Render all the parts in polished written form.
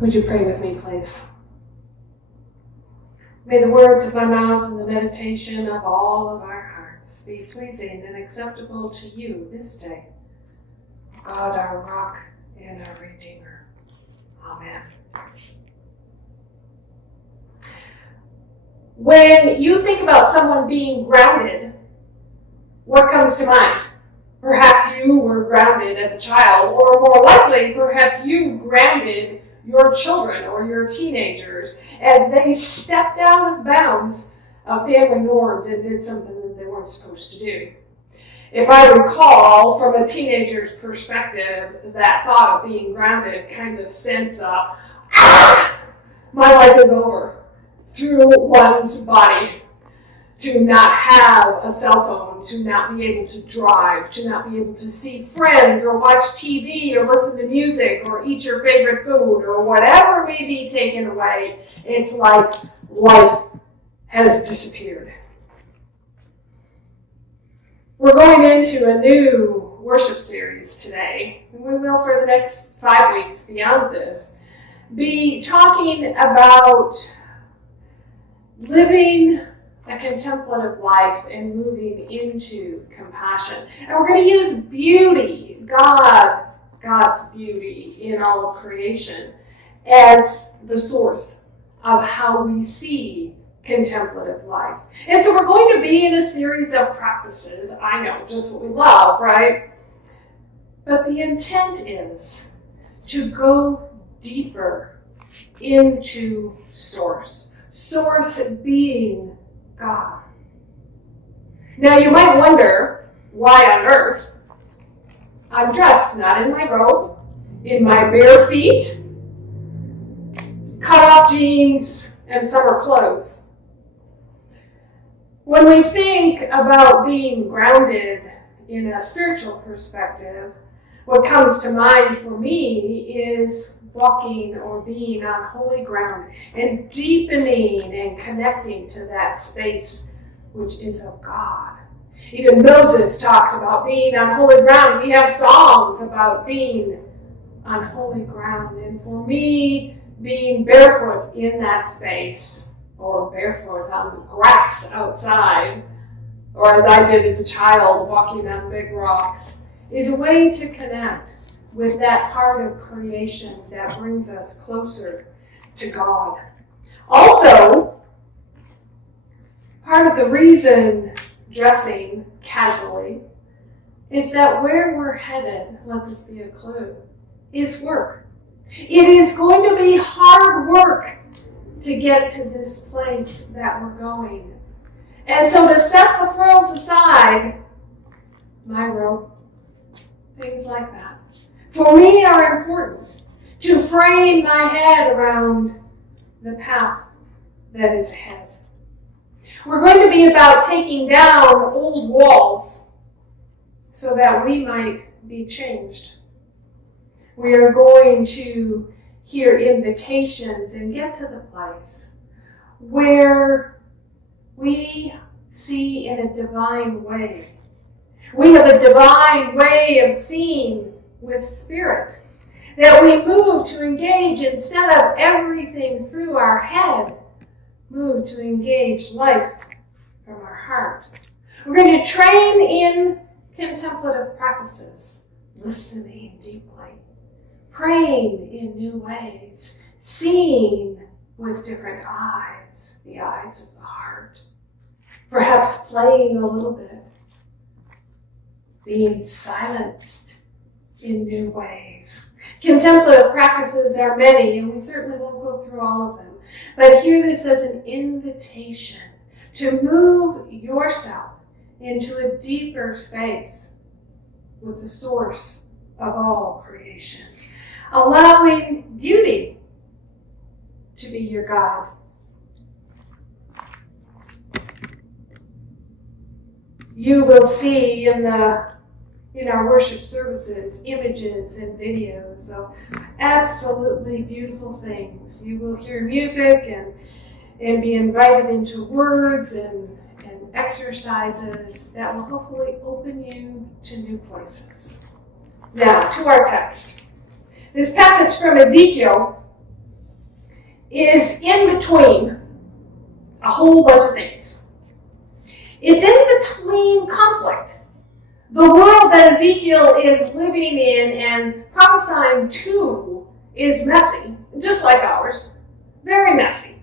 Would you pray with me, please? May the words of my mouth and the meditation of all of our hearts be pleasing and acceptable to you this day, God, our rock and our Redeemer. Amen. When you think about someone being grounded, what comes to mind? Perhaps you were grounded as a child, or more likely, perhaps you grounded your children or your teenagers as they stepped out of bounds of family norms and did something that they weren't supposed to do. If I recall, from a teenager's perspective, that thought of being grounded kind of sends a, my life is over, through one's body. To not have a cell phone, to not be able to drive, to not be able to see friends or watch TV or listen to music or eat your favorite food or whatever may be taken away. It's like life has disappeared. We're going into a new worship series today, and we will for the next 5 weeks beyond this, be talking about living a contemplative life and moving into compassion. And we're going to use beauty, God's beauty in all of creation, as the source of how we see contemplative life. And so we're going to be in a series of practices. I know, just what we love, right? But the intent is to go deeper into source. Source being God. Now you might wonder why on earth I'm dressed not in my robe, in my bare feet, cut-off jeans, and summer clothes. When we think about being grounded in a spiritual perspective, what comes to mind for me is walking or being on holy ground and deepening and connecting to that space which is of God. Even Moses talks about being on holy ground. We have songs about being on holy ground. And for me, being barefoot in that space, or barefoot on the grass outside, or as I did as a child, walking on big rocks, is a way to connect with that part of creation that brings us closer to God. Also, part of the reason dressing casually is that where we're headed, let this be a clue, is work. It is going to be hard work to get to this place that we're going. And so to set the frills aside, my robe, things like that, for me are important to frame my head around the path that is ahead. We're going to be about taking down old walls so that we might be changed. We are going to hear invitations and get to the place where we see in a divine way. We have a divine way of seeing with spirit, that we move to engage instead of everything through our head, move to engage life from our heart. We're going to train in contemplative practices, listening deeply, praying in new ways, seeing with different eyes, the eyes of the heart, perhaps playing a little bit, being silenced in new ways. Contemplative practices are many, and we certainly won't go through all of them. But hear this as an invitation to move yourself into a deeper space with the source of all creation, allowing beauty to be your guide. You will see in our worship services images and videos of absolutely beautiful things. You will hear music and be invited into words and exercises that will hopefully open you to new places. Now, to our text. This passage from Ezekiel is in between a whole bunch of things. It's in between conflict. The world that Ezekiel is living in and prophesying to is messy, just like ours. Very messy.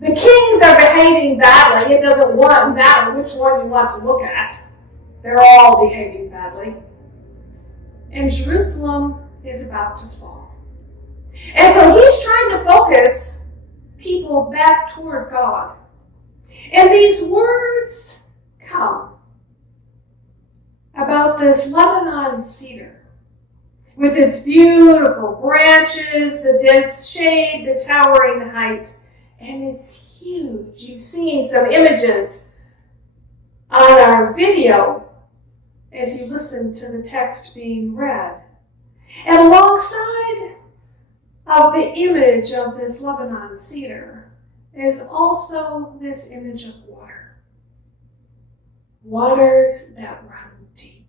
The kings are behaving badly. It doesn't matter which one you want to look at. They're all behaving badly. And Jerusalem is about to fall. And so he's trying to focus people back toward God. And these words come about this Lebanon cedar with its beautiful branches, the dense shade, the towering height, and it's huge. You've seen some images on our video as you listen to the text being read. And alongside of the image of this Lebanon cedar is also this image of water. Waters that run deep.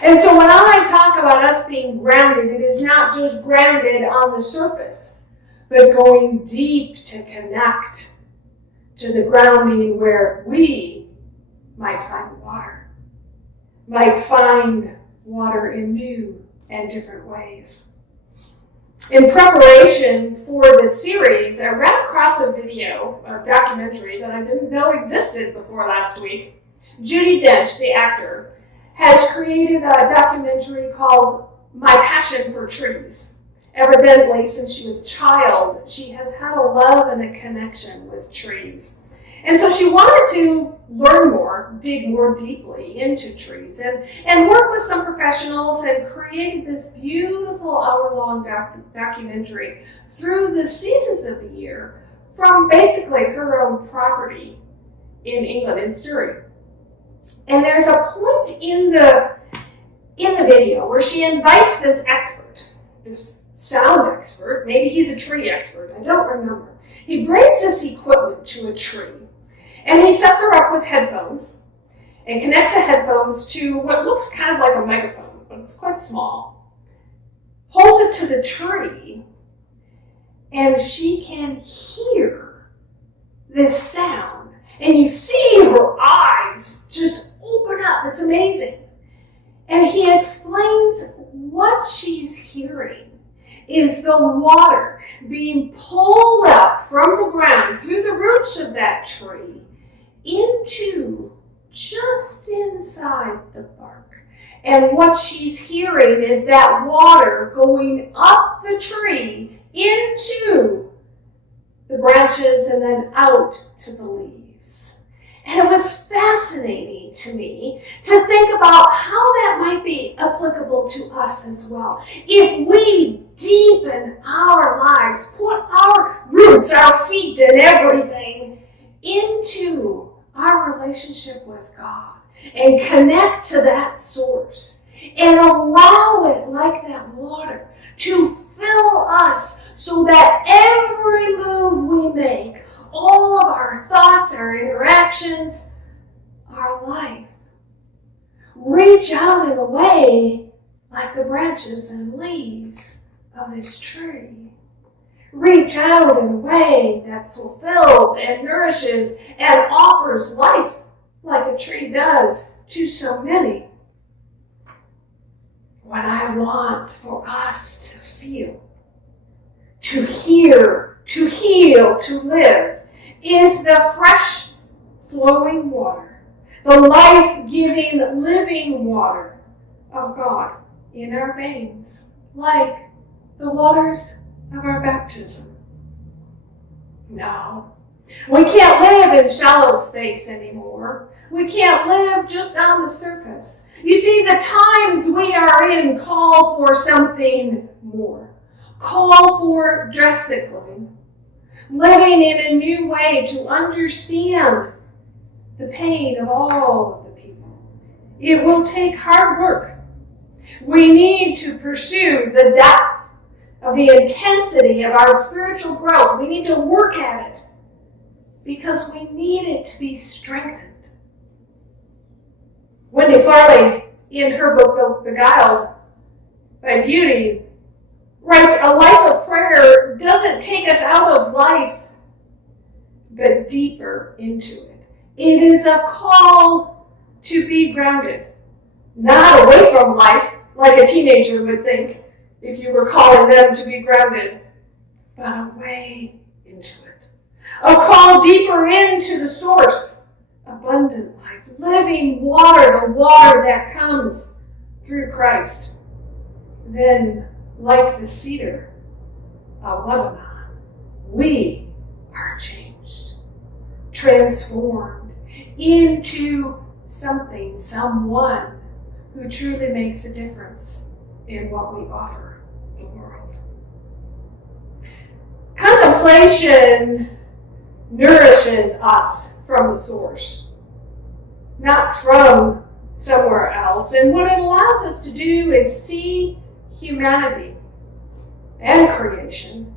And so when I talk about us being grounded, it is not just grounded on the surface, but going deep to connect to the grounding where we might find water. Might find water in new and different ways. In preparation for this series, I ran across a documentary that I didn't know existed before last week. Judi Dench, the actor, has created a documentary called My Passion for Trees. Evidently, since she was a child, she has had a love and a connection with trees. And so she wanted to learn more, dig more deeply into trees, and work with some professionals and created this beautiful hour-long documentary through the seasons of the year from basically her own property in England, in Surrey. And there's a point in the video where she invites this expert, this sound expert, maybe he's a tree expert, I don't remember. He brings this equipment to a tree. And he sets her up with headphones and connects the headphones to what looks kind of like a megaphone, but it's quite small. Holds it to the tree, and she can hear this sound. And you see her eyes just open up. It's amazing. And he explains what she's hearing is the water being pulled up from the ground through the roots of that tree into just inside the bark. And what she's hearing is that water going up the tree into the branches and then out to the leaves. And it was fascinating to me to think about how that might be applicable to us as well. If we deepen our lives, put our roots, our feet, and everything into our relationship with God and connect to that source and allow it, like that water, to fill us so that every move we make, all of our thoughts, our interactions, our life, reach out in a way like the branches and leaves of this tree. Reach out in a way that fulfills and nourishes and offers life like a tree does to so many. What I want for us to feel, to hear, to heal, to live is the fresh flowing water, the life-giving living water of God in our veins, like the waters of our baptism. No, we can't live in shallow space anymore. We can't live just on the surface. You see, the times we are in call for something more. Call for drastic living. Living in a new way to understand the pain of all of the people. It will take hard work. We need to pursue the depth of the intensity of our spiritual growth. We need to work at it because we need it to be strengthened. Wendy Farley, in her book Beguiled by Beauty, writes, a life of prayer doesn't take us out of life, but deeper into it. It is a call to be grounded, not away from life, like a teenager would think if you were calling them to be grounded, but away into it. A call deeper into the source, abundant life, living water, the water that comes through Christ. Then, like the cedar of Lebanon, we are changed, transformed into someone who truly makes a difference in what we offer the world. Contemplation nourishes us from the source, not from somewhere else. And what it allows us to do is see humanity and creation.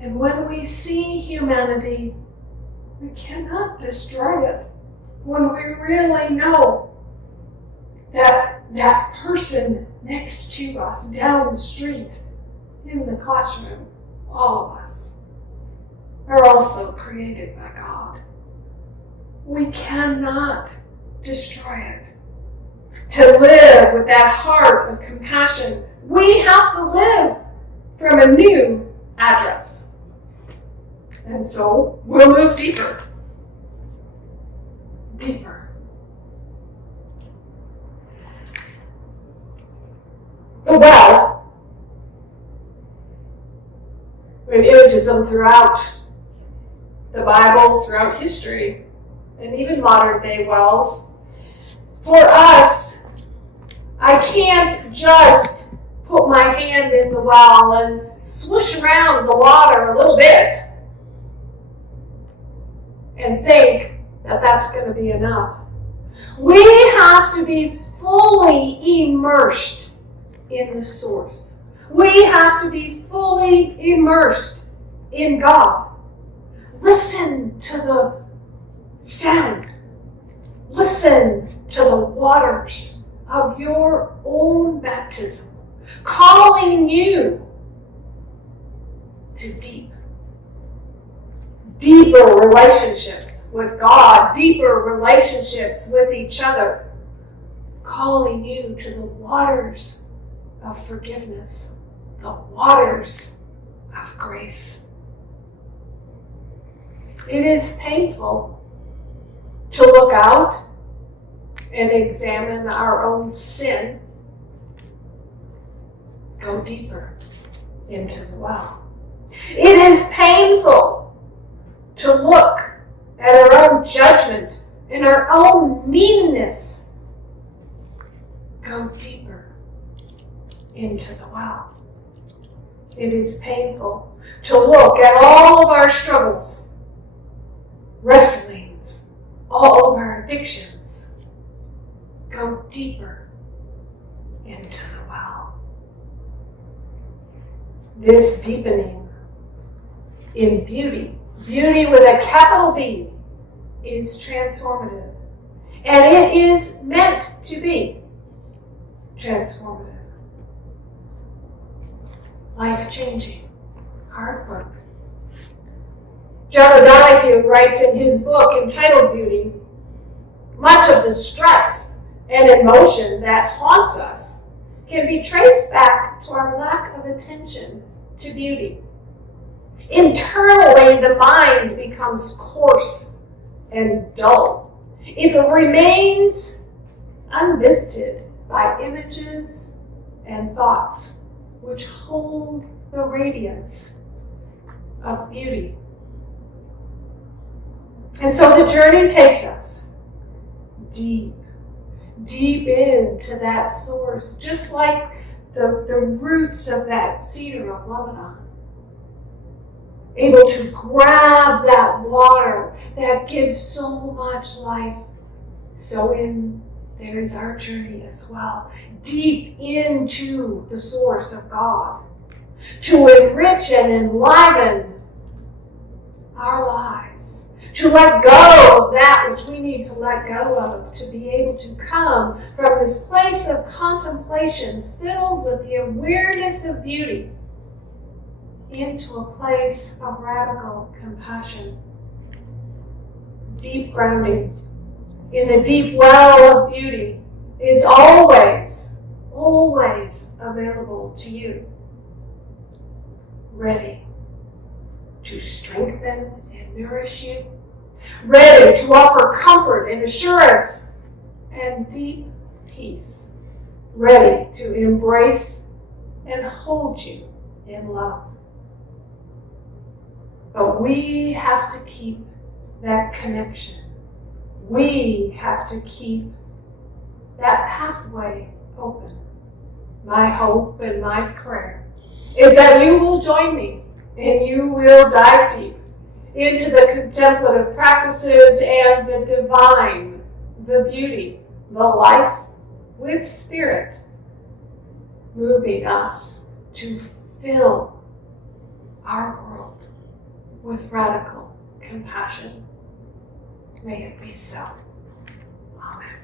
And when we see humanity, we cannot destroy it. When we really know that that person next to us, down the street, in the classroom, all of us, are also created by God. We cannot destroy it. To live with that heart of compassion, we have to live from a new address. And so we'll move deeper. Deeper. The well. We have images of them throughout the Bible, throughout history, and even modern day wells. For us, I can't just put my hand in the well and swish around the water a little bit and think that that's going to be enough. We have to be fully immersed in the source. We have to be fully immersed in God. Listen to the sound. Listen to the waters of your own baptism, calling you to deeper relationships with God, deeper relationships with each other, calling you to the waters of forgiveness, the waters of grace. It is painful to look out and examine our own sin. Go deeper into the well. It is painful to look at our own judgment and our own meanness. Go deeper into the well. It is painful to look at all of our struggles, wrestlings, all of our addictions. Go deeper into the well. This deepening in beauty with a capital B, is transformative. And it is meant to be transformative. Life-changing, hard work. John O'Donohue writes in his book entitled Beauty, much of the stress and emotion that haunts us can be traced back to our lack of attention to beauty. Internally, the mind becomes coarse and dull if it remains unvisited by images and thoughts which hold the radiance of beauty. And so the journey takes us deep into that source, just like the roots of that cedar of Lebanon. Able to grab that water that gives so much life. So there is our journey as well. Deep into the source of God. To enrich and enliven our lives. to let go of that which we need to let go of, to be able to come from this place of contemplation filled with the awareness of beauty into a place of radical compassion. Deep grounding in the deep well of beauty is always, always available to you. Ready to strengthen and nourish you. Ready to offer comfort and assurance and deep peace. Ready to embrace and hold you in love. But we have to keep that connection. We have to keep that pathway open. My hope and my prayer is that you will join me and you will dive deep into the contemplative practices and the divine, the beauty, the life with spirit, moving us to fill our world with radical compassion. May it be so. Amen.